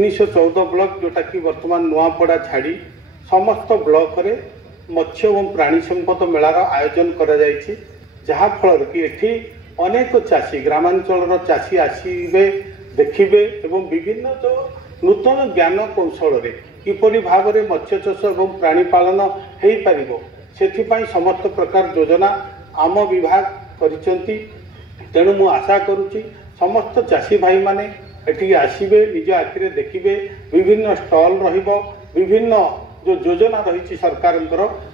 1914 block जोटा कि वर्तमान नुआपड़ा छाड़ी समस्त ब्लॉक रे मत्स्य और प्राणी संपद मेलार आयोजन करा जायछि जहा फल कि एठी अनेक चाषी ग्रामांचल चाषी आसीबे देखिबे एवं विभिन्न जो नूतन ज्ञान कौशल रे किपरि भाव में मत्स्य चाष और प्राणी पालन हो पारिबो सेथिपाई समस्त प्रकार योजना आम विभाग करिसेंती। तेणु मु आशा करुच्ची समस्त चाषी भाई माने एठी आसीबे निज आखिरे देखिबे विभिन्न स्टॉल रहिबो विभिन्न जो योजना रही सरकार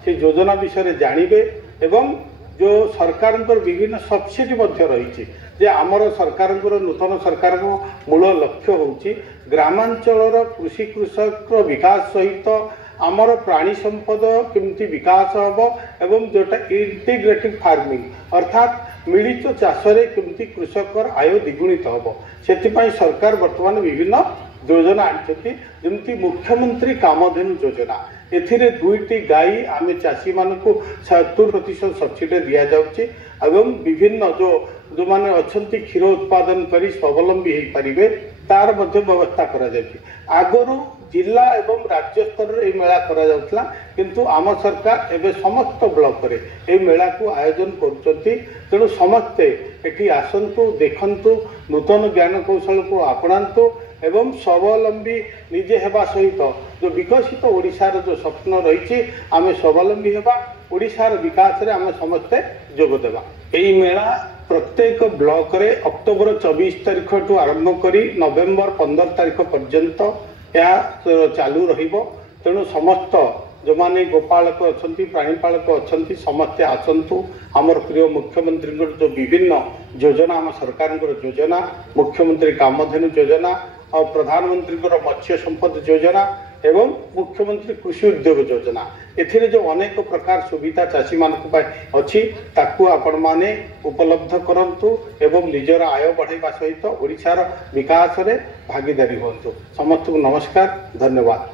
से योजना विषय जानवे एवं जो सरकार विभिन्न सब्सिडी रही जे आमर सरकार नूतन सरकार मूल लक्ष्य होची ग्रामांचल कृषि कृषक विकास सहित आमर प्राणी संपद केमती विकास हम एवं जोटा इंटीग्रेटेड फार्मिंग अर्थात मिलित चाषरे केमती कृषकर आय द्विगुणित हम से सरकार वर्तमान विभिन्न योजना आनी जमती मुख्यमंत्री कामधेनु योजना एथिरे 2टी गाई आम चाषी मान 70% सब्सिडी दि जाउछि एवं विभिन्न जो माने अछंती क्षीर उत्पादन करी स्वावलंबी हो पारिबे तार मध्य व्यवस्था करा जाउछि। आगरु जिला एवं राज्य स्तर रे मेला करा जाउथला किंतु आम सरकार एबे समस्त ब्लॉक रे ए मेला को आयोजन करूछंती। तेणु समस्ते एठी आसंतु देखंतु नूतन ज्ञान कौशल को आपणांतु एवं स्वावलंबी निजे हेबा सहित जो विकसित ओडिशार जो स्वप्न रही आम स्वावलंबी हेबा ओडिशार विकास रे आम समस्ते जोग देबा। एई मेला प्रत्येक ब्लॉक रे अक्टोबर 24 तारिख ठू आरंभ करी नवेम्बर 15 तारिख पर्यंत या चालू रहिबो। तेणु समस्त जो माने गोपालक अच्छी प्राणीपालक अच्छी समस्ते आसतु आमर प्रिय मुख्यमंत्री जो विभिन्न योजना आम सरकार योजना मुख्यमंत्री कामधेनु योजना और प्रधानमंत्री मत्स्य संपद योजना एवं मुख्यमंत्री कृषि उद्योग योजना एथिरे जो अनेक प्रकार सुविधा चाषी मानक अच्छी ताकू आपण माने उपलब्ध करंतु एवं निजर आय बढ़ाइबा सहित ओडिशार विकास रे भागीदारी होंतु। समस्त को नमस्कार, धन्यवाद।